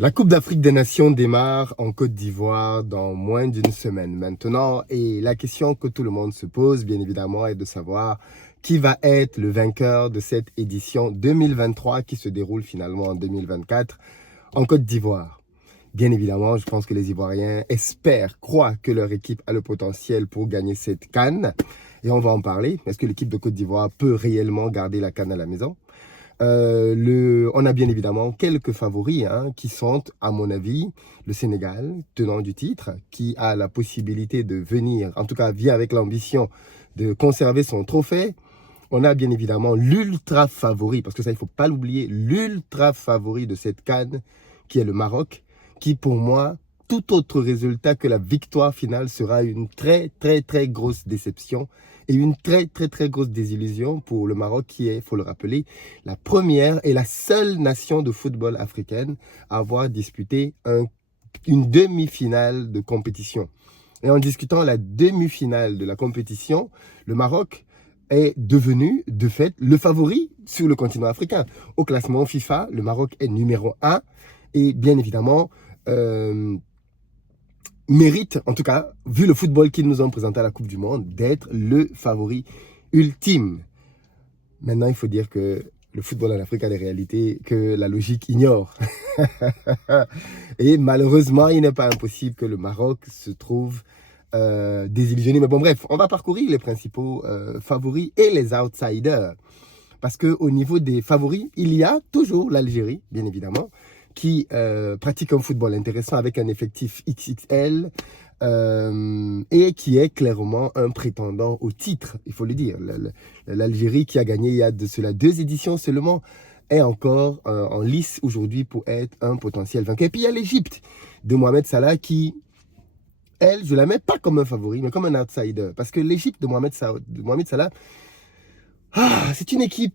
La Coupe d'Afrique des Nations démarre en Côte d'Ivoire dans moins d'une semaine maintenant. Et la question que tout le monde se pose, bien évidemment, est de savoir qui va être le vainqueur de cette édition 2023 qui se déroule finalement en 2024 en Côte d'Ivoire. Bien évidemment, je pense que les Ivoiriens espèrent, croient que leur équipe a le potentiel pour gagner cette CAN. Et on va en parler. Est-ce que l'équipe de Côte d'Ivoire peut réellement garder la CAN à la maison? On a bien évidemment quelques favoris qui sont, à mon avis, le Sénégal, tenant du titre, qui a la possibilité de venir, en tout cas vient avec l'ambition de conserver son trophée. On a bien évidemment l'ultra favori, parce que ça, il ne faut pas l'oublier, l'ultra favori de cette CAN, qui est le Maroc, qui pour moi, tout autre résultat que la victoire finale sera une très grosse déception et une très grosse désillusion pour le Maroc qui est, il faut le rappeler, la première et la seule nation de football africaine à avoir disputé une demi-finale de compétition. Et en discutant la demi-finale de la compétition, le Maroc est devenu, de fait, le favori sur le continent africain. Au classement FIFA, le Maroc est numéro 1 et bien évidemment, mérite, en tout cas, vu le football qu'ils nous ont présenté à la Coupe du Monde, d'être le favori ultime. Maintenant, il faut dire que le football en Afrique a des réalités que la logique ignore. Et malheureusement, il n'est pas impossible que le Maroc se trouve désillusionné. Mais bon, bref, on va parcourir les principaux favoris et les outsiders. Parce qu'au niveau des favoris, il y a toujours l'Algérie, bien évidemment, qui pratique un football intéressant avec un effectif XXL et qui est clairement un prétendant au titre, il faut le dire. L'Algérie qui a gagné il y a de cela 2 éditions seulement est encore en lice aujourd'hui pour être un potentiel vainqueur. Et puis il y a l'Égypte de Mohamed Salah qui, elle, je ne la mets pas comme un favori, mais comme un outsider. Parce que l'Égypte de Mohamed Salah, c'est une équipe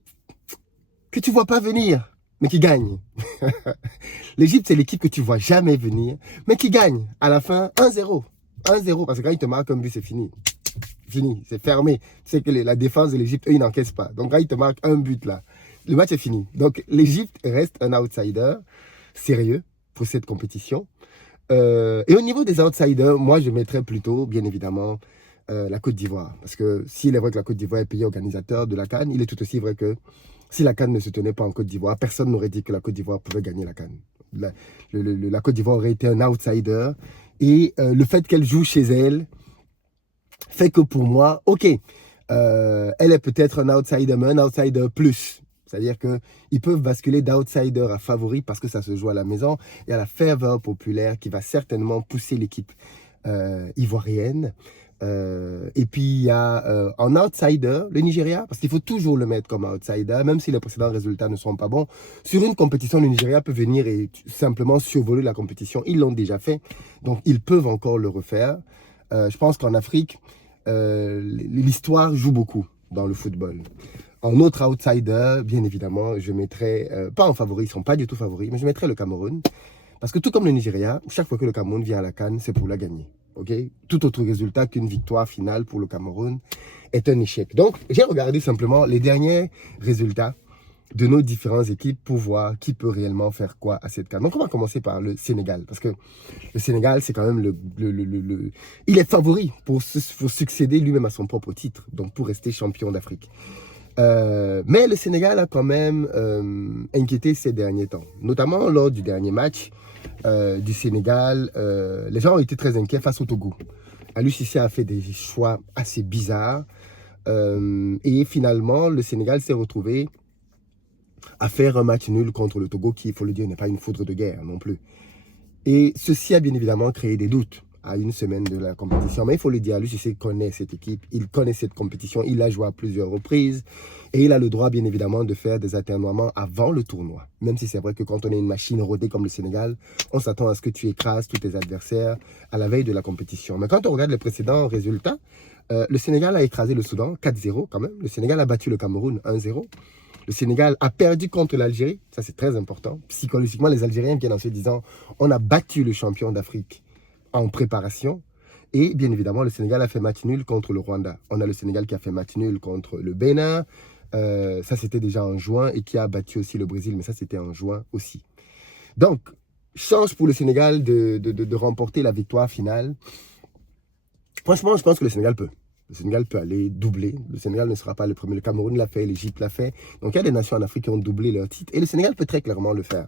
que tu ne vois pas venir, mais qui gagne. L'Égypte, c'est l'équipe que tu ne vois jamais venir, mais qui gagne à la fin 1-0. 1-0, parce que quand il te marque un but, c'est fini. Fini, c'est fermé. Tu sais que la défense de l'Égypte, eux, ils n'encaissent pas. Donc quand il te marque un but là, le match est fini. Donc l'Égypte reste un outsider sérieux pour cette compétition. Et au niveau des outsiders, moi, je mettrais plutôt, bien évidemment, la Côte d'Ivoire. Parce que s'il est vrai que la Côte d'Ivoire est pays organisateur de la CAN, il est tout aussi vrai que si la CAN ne se tenait pas en Côte d'Ivoire, personne n'aurait dit que la Côte d'Ivoire pouvait gagner la CAN. La Côte d'Ivoire aurait été un outsider. Et le fait qu'elle joue chez elle fait que pour moi, ok, elle est peut-être un outsider, mais un outsider plus. C'est-à-dire qu'ils peuvent basculer d'outsider à favori parce que ça se joue à la maison. Il y a la ferveur populaire qui va certainement pousser l'équipe ivoirienne. Et puis il y a en outsider le Nigeria, parce qu'il faut toujours le mettre comme outsider, même si les précédents résultats ne sont pas bons. Sur une compétition, le Nigeria peut venir et simplement survoler la compétition. Ils l'ont déjà fait, donc ils peuvent encore le refaire. Je pense qu'en Afrique, l'histoire joue beaucoup dans le football. En autre outsider, bien évidemment, je mettrais, pas en favori, ils ne sont pas du tout favoris, mais je mettrais le Cameroun. Parce que tout comme le Nigeria, chaque fois que le Cameroun vient à la CAN, c'est pour la gagner. Okay? Tout autre résultat qu'une victoire finale pour le Cameroun est un échec. Donc, j'ai regardé simplement les derniers résultats de nos différentes équipes pour voir qui peut réellement faire quoi à cette CAN. Donc, on va commencer par le Sénégal. Parce que le Sénégal, c'est quand même il est favori pour succéder lui-même à son propre titre. Donc, pour rester champion d'Afrique. Mais le Sénégal a quand même inquiété ces derniers temps. Notamment lors du dernier match du Sénégal, les gens ont été très inquiets face au Togo. Aliou Cissé a fait des choix assez bizarres et finalement le Sénégal s'est retrouvé à faire un match nul contre le Togo qui, il faut le dire, n'est pas une foudre de guerre non plus. Et ceci a bien évidemment créé des doutes à une semaine de la compétition. Mais il faut le dire, Aliou Cissé connaît cette équipe, il connaît cette compétition, il l'a joué à plusieurs reprises et il a le droit bien évidemment de faire des atermoiements avant le tournoi. Même si c'est vrai que quand on est une machine rodée comme le Sénégal, on s'attend à ce que tu écrases tous tes adversaires à la veille de la compétition. Mais quand on regarde les précédents résultats, le Sénégal a écrasé le Soudan 4-0 quand même. Le Sénégal a battu le Cameroun 1-0. Le Sénégal a perdu contre l'Algérie, ça c'est très important. Psychologiquement, les Algériens viennent en se disant on a battu le champion d'Afrique en préparation. Et bien évidemment, le Sénégal a fait match nul contre le Rwanda. On a le Sénégal qui a fait match nul contre le Bénin. Ça, c'était déjà en juin et qui a battu aussi le Brésil, mais ça, c'était en juin aussi. Donc, chance pour le Sénégal de remporter la victoire finale. Franchement, je pense que le Sénégal peut. Le Sénégal peut aller doubler. Le Sénégal ne sera pas le premier. Le Cameroun l'a fait, l'Égypte l'a fait. Donc, il y a des nations en Afrique qui ont doublé leur titre. Et le Sénégal peut très clairement le faire.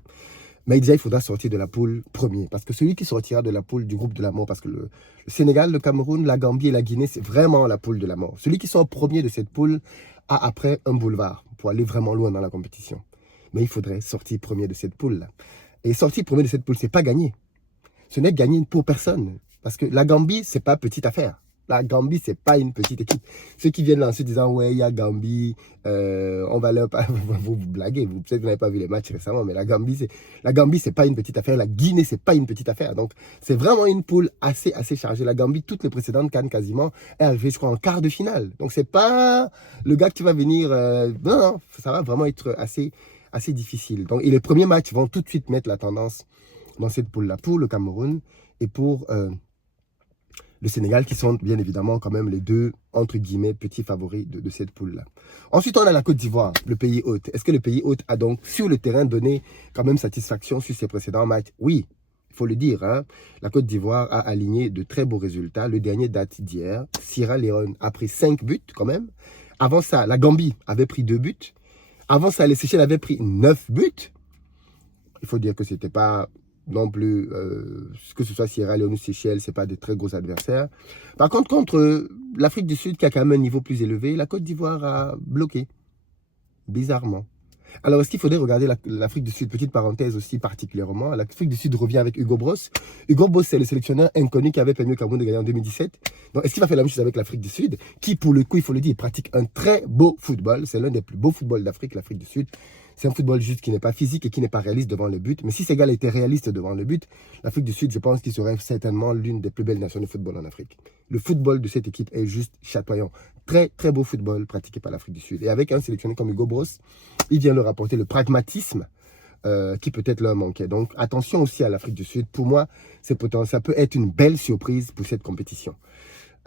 Mais déjà, il faudra sortir de la poule premier. Parce que celui qui sortira de la poule du groupe de la mort, parce que le Sénégal, le Cameroun, la Gambie et la Guinée, c'est vraiment la poule de la mort. Celui qui sort premier de cette poule a après un boulevard pour aller vraiment loin dans la compétition. Mais il faudrait sortir premier de cette poule-là. Et sortir premier de cette poule, ce n'est pas gagner. Ce n'est gagné pour personne. Parce que la Gambie, ce n'est pas petite affaire. La Gambie, ce n'est pas une petite équipe. Ceux qui viennent là en se disant, ouais, il y a Gambie, on va leur... vous blaguez, peut-être que vous n'avez pas vu les matchs récemment, mais la Gambie, c'est pas une petite affaire. La Guinée, c'est pas une petite affaire. Donc, c'est vraiment une poule assez chargée. La Gambie, toutes les précédentes CAN quasiment, est arrivée, je crois, en quart de finale. Donc, c'est pas le gars qui va venir... non, ça va vraiment être assez difficile. Donc, et les premiers matchs vont tout de suite mettre la tendance dans cette poule-là pour le Cameroun et pour le Sénégal, qui sont bien évidemment quand même les deux, entre guillemets, petits favoris de cette poule-là. Ensuite, on a la Côte d'Ivoire, le pays hôte. Est-ce que le pays hôte a donc, sur le terrain, donné quand même satisfaction sur ses précédents matchs? Oui, il faut le dire. Hein. La Côte d'Ivoire a aligné de très beaux résultats. Le dernier date d'hier. Sierra Leone a pris 5 buts quand même. Avant ça, la Gambie avait pris 2 buts. Avant ça, les Seychelles avaient pris 9 buts. Il faut dire que ce n'était pas non plus, que ce soit Sierra Leone ou Seychelles, ce n'est pas de très gros adversaires. Par contre, contre l'Afrique du Sud, qui a quand même un niveau plus élevé, la Côte d'Ivoire a bloqué, bizarrement. Alors, est-ce qu'il faudrait regarder l'Afrique du Sud? Petite parenthèse aussi particulièrement. L'Afrique du Sud revient avec Hugo Bross. Hugo Bross, c'est le sélectionneur inconnu qui avait permis au Cameroun de gagner en 2017. Donc, est-ce qu'il va faire la même chose avec l'Afrique du Sud, qui, pour le coup, il faut le dire, pratique un très beau football. C'est l'un des plus beaux footballs d'Afrique, l'Afrique du Sud. C'est un football juste qui n'est pas physique et qui n'est pas réaliste devant le but. Mais si ces gars étaient réalistes devant le but, l'Afrique du Sud, je pense qu'il serait certainement l'une des plus belles nations de football en Afrique. Le football de cette équipe est juste chatoyant. Très, très beau football pratiqué par l'Afrique du Sud. Et avec un sélectionneur comme Hugo Bross, il vient leur apporter le pragmatisme qui peut-être leur manquait. Donc, attention aussi à l'Afrique du Sud. Pour moi, ça peut être une belle surprise pour cette compétition.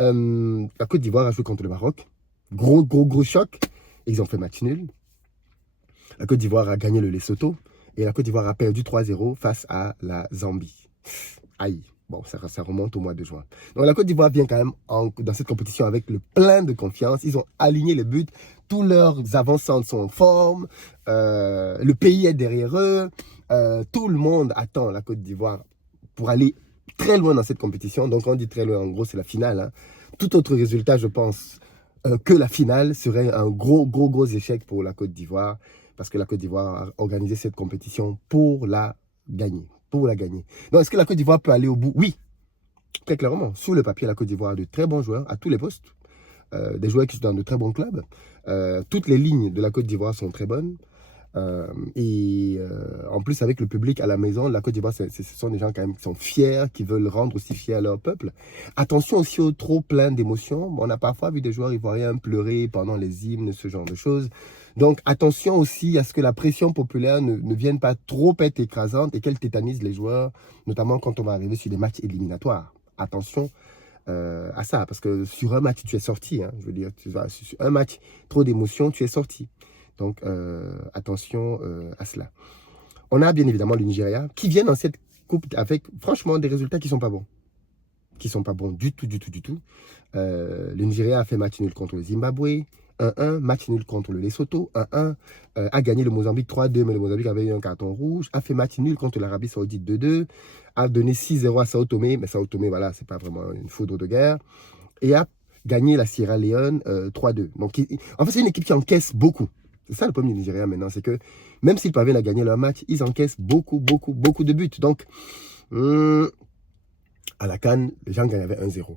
La Côte d'Ivoire a joué contre le Maroc. Gros choc. Ils ont fait match nul. La Côte d'Ivoire a gagné le Lesotho. Et la Côte d'Ivoire a perdu 3-0 face à la Zambie. Aïe. Bon, ça remonte au mois de juin. Donc, la Côte d'Ivoire vient quand même dans cette compétition avec le plein de confiance. Ils ont aligné les buts. Tous leurs avançants sont en forme. Le pays est derrière eux. Tout le monde attend la Côte d'Ivoire pour aller très loin dans cette compétition. Donc, on dit très loin, en gros, c'est la finale. Hein. Tout autre résultat, je pense, que la finale serait un gros échec pour la Côte d'Ivoire. Parce que la Côte d'Ivoire a organisé cette compétition pour la gagner. Donc, est-ce que la Côte d'Ivoire peut aller au bout? Oui, très clairement. Sur le papier, la Côte d'Ivoire a de très bons joueurs à tous les postes. Des joueurs qui sont dans de très bons clubs. Toutes les lignes de la Côte d'Ivoire sont très bonnes. En plus, avec le public à la maison, la Côte d'Ivoire, ce sont des gens quand même qui sont fiers, qui veulent rendre aussi fiers à leur peuple. Attention aussi au trop plein d'émotions. On a parfois vu des joueurs ivoiriens pleurer pendant les hymnes, ce genre de choses. Donc, attention aussi à ce que la pression populaire ne vienne pas trop être écrasante et qu'elle tétanise les joueurs, notamment quand on va arriver sur des matchs éliminatoires. Attention à ça, parce que sur un match, tu es sorti. Hein, je veux dire, sur un match, trop d'émotions, tu es sorti. Donc, attention à cela. On a bien évidemment le Nigeria qui vient dans cette coupe avec, franchement, des résultats qui ne sont pas bons. Qui ne sont pas bons du tout. Le Nigeria a fait match nul contre le Zimbabwe. 1-1, match nul contre le Lesotho, 1-1, a gagné le Mozambique 3-2, mais le Mozambique avait eu un carton rouge, a fait match nul contre l'Arabie Saoudite 2-2, a donné 6-0 à Sao Tomé, mais Sao Tomé, voilà, c'est pas vraiment une foudre de guerre, et a gagné la Sierra Leone 3-2. Donc, en fait, c'est une équipe qui encaisse beaucoup. C'est ça le problème du Nigeria maintenant, c'est que même s'ils parviennent à gagner leur match, ils encaissent beaucoup de buts. Donc, à la CAN, les gens gagnaient 1-0.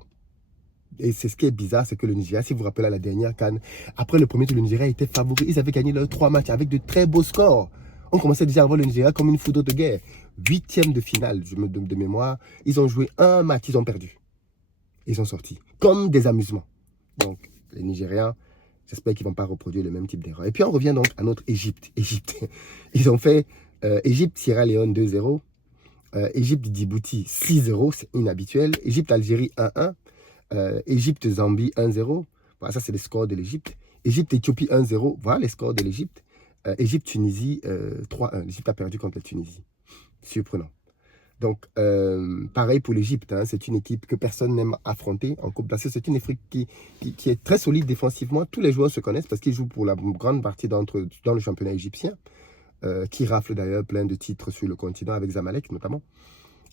Et c'est ce qui est bizarre, c'est que le Nigeria, si vous vous rappelez à la dernière CAN, après le premier tour, le Nigeria était favori. Ils avaient gagné leurs 3 matchs avec de très beaux scores. On commençait déjà à voir le Nigeria comme une foudre de guerre. 8e de finale, de mémoire. Ils ont joué un match, ils ont perdu. Ils sont sortis. Comme des amusements. Donc, les Nigériens, j'espère qu'ils ne vont pas reproduire le même type d'erreur. Et puis, on revient donc à notre Égypte. Ils ont fait Égypte, Sierra Leone 2-0. Égypte, Djibouti 6-0, c'est inhabituel. Égypte, Algérie 1-1. Égypte, Zambie 1-0. Voilà, ça, c'est les scores de l'Égypte. Égypte, Éthiopie 1-0. Voilà les scores de l'Égypte. Égypte, Tunisie 3-1. L'Égypte a perdu contre la Tunisie. Surprenant. Donc, pareil pour l'Égypte, hein, c'est une équipe que personne n'aime affronter en Coupe d'Asie. C'est une équipe qui est très solide défensivement. Tous les joueurs se connaissent parce qu'ils jouent pour la grande partie dans le championnat égyptien, qui rafle d'ailleurs plein de titres sur le continent avec Zamalek notamment.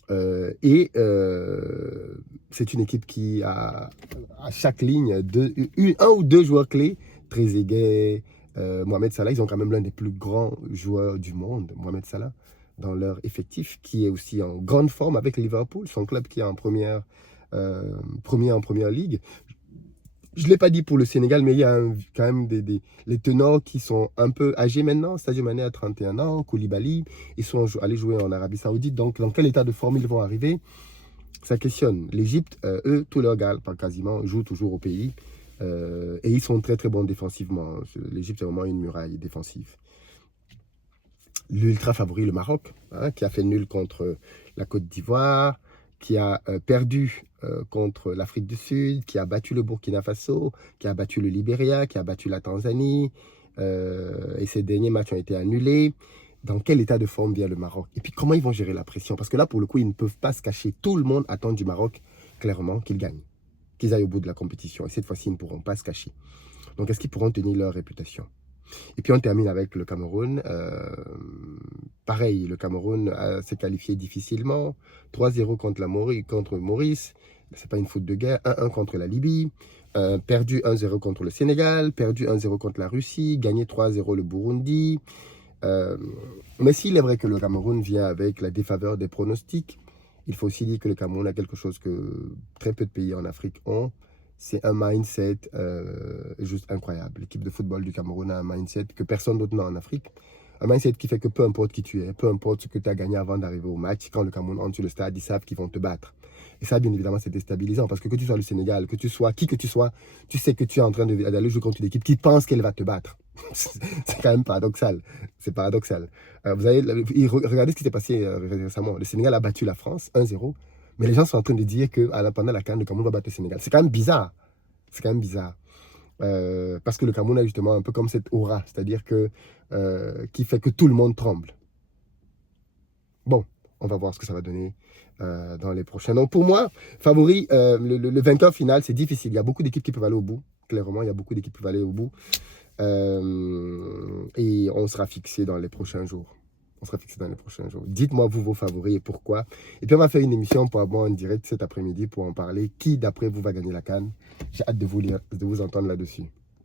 C'est une équipe qui a à chaque ligne un ou deux joueurs clés, Trezeguet, Mohamed Salah. Ils ont quand même l'un des plus grands joueurs du monde, Mohamed Salah, dans leur effectif, qui est aussi en grande forme avec Liverpool, son club qui est en premier en première ligue. Je ne l'ai pas dit pour le Sénégal, mais il y a quand même les ténors qui sont un peu âgés maintenant. Sadio Mané a 31 ans, Koulibaly, ils sont allés jouer en Arabie Saoudite. Donc, dans quel état de forme ils vont arriver? Ça questionne. L'Égypte, eux, tous leurs gars, quasiment, jouent toujours au pays. Et ils sont très, très bons défensivement. L'Égypte est vraiment une muraille défensive. L'ultra favori, le Maroc, hein, qui a fait nul contre la Côte d'Ivoire, qui a perdu contre l'Afrique du Sud, qui a battu le Burkina Faso, qui a battu le Libéria, qui a battu la Tanzanie, et ces derniers matchs ont été annulés. Dans quel état de forme vient le Maroc? Et puis comment ils vont gérer la pression? Parce que là, pour le coup, ils ne peuvent pas se cacher. Tout le monde attend du Maroc, clairement, qu'ils gagnent, qu'ils aillent au bout de la compétition. Et cette fois-ci, ils ne pourront pas se cacher. Donc, est-ce qu'ils pourront tenir leur réputation? Et puis on termine avec le Cameroun. Pareil, le Cameroun s'est qualifié difficilement. 3-0 contre Maurice. Ce n'est pas une faute de guerre. 1-1 contre la Libye. Perdu 1-0 contre le Sénégal. Perdu 1-0 contre la Russie. Gagné 3-0 le Burundi. Mais s'il est vrai que le Cameroun vient avec la défaveur des pronostics, il faut aussi dire que le Cameroun a quelque chose que très peu de pays en Afrique ont. C'est un mindset juste incroyable. L'équipe de football du Cameroun a un mindset que personne d'autre n'a en Afrique. Un mindset qui fait que peu importe qui tu es, peu importe ce que tu as gagné avant d'arriver au match, quand le Cameroun entre sur le stade, ils savent qu'ils vont te battre. Et ça, bien évidemment, c'est déstabilisant parce que tu sois le Sénégal, que tu sois qui que tu sois, tu sais que tu es en train d'aller jouer contre une équipe qui pense qu'elle va te battre. C'est quand même paradoxal. C'est paradoxal. Regardez ce qui s'est passé récemment. Le Sénégal a battu la France 1-0. Mais les gens sont en train de dire que pendant la CAN, le Cameroun va battre le Sénégal. C'est quand même bizarre. C'est quand même bizarre. Parce que le Cameroun a justement un peu comme cette aura, c'est-à-dire qui fait que tout le monde tremble. Bon, on va voir ce que ça va donner dans les prochains. Donc pour moi, favori, le vainqueur final, c'est difficile. Il y a beaucoup d'équipes qui peuvent aller au bout. Clairement, il y a beaucoup d'équipes qui peuvent aller au bout. Et on sera fixé dans les prochains jours. Dites-moi vous vos favoris et pourquoi. Et puis on va faire une émission pour avoir en direct cet après-midi pour en parler. Qui d'après vous va gagner la CAN? J'ai hâte de vous entendre là-dessus.